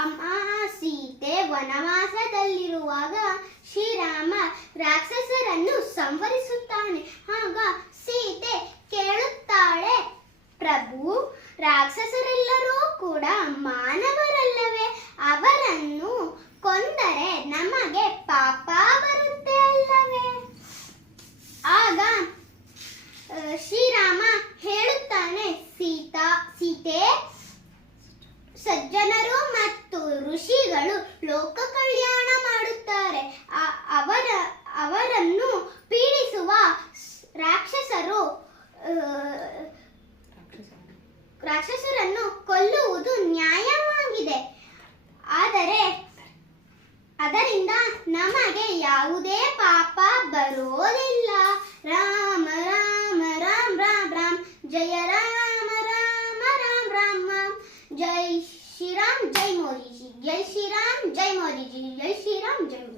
ಅಮ್ಮ ಸೀತೆ ವನವಾಸದಲ್ಲಿರುವಾಗ ಶ್ರೀರಾಮ ರಾಕ್ಷಸರನ್ನು ಸಂಹರಿಸುತ್ತಾನೆ. ಆಗ ಸೀತೆ ಕೇಳುತ್ತಾಳೆ, ಪ್ರಭು, ರಾಕ್ಷಸರೆಲ್ಲರೂ ಕೂಡ ಮಾನವರಲ್ಲವೇ? ಅವರನ್ನು ಕೊಂದರೆ ನಮಗೆ ಪಾಪ ಬರುತ್ತೆ ಅಲ್ಲವೇ? ಆಗ ಶ್ರೀರಾಮ ಹೇಳುತ್ತಾನೆ, ಸೀತೆ, ಸಜ್ಜನರು ಮತ್ತು ಋಷಿಗಳು ಲೋಕ ಕಲ್ಯಾಣ ಮಾಡುತ್ತಾರೆ. ಅವರನ್ನು ಪೀಡಿಸುವ ರಾಕ್ಷಸರನ್ನು ಕೊಲ್ಲುವುದು ನ್ಯಾಯವಾಗಿದೆ. ಅದರಿಂದ ನಮಗೆ ಯಾವುದೇ ಪಾಪ ಬರೋದಿಲ್ಲ. ರಾಮ ರಾಮ ರಾಮ ರಾಮ ರಾಮ, ಜಯ ರಾಮ ರಾಮ ರಾಮ ರಾಮ ರಾಮ, ಜೈ ಶ್ರೀರಾಮ್ ಜೈ ಮೋದಿಜಿ, ಜೈ ಶ್ರೀರಾಮ್ ಜೈ ಮೋದಿಜಿ, ಜೈ ಶ್ರೀರಾಮ್ ಜೈ ಮೋದಿ.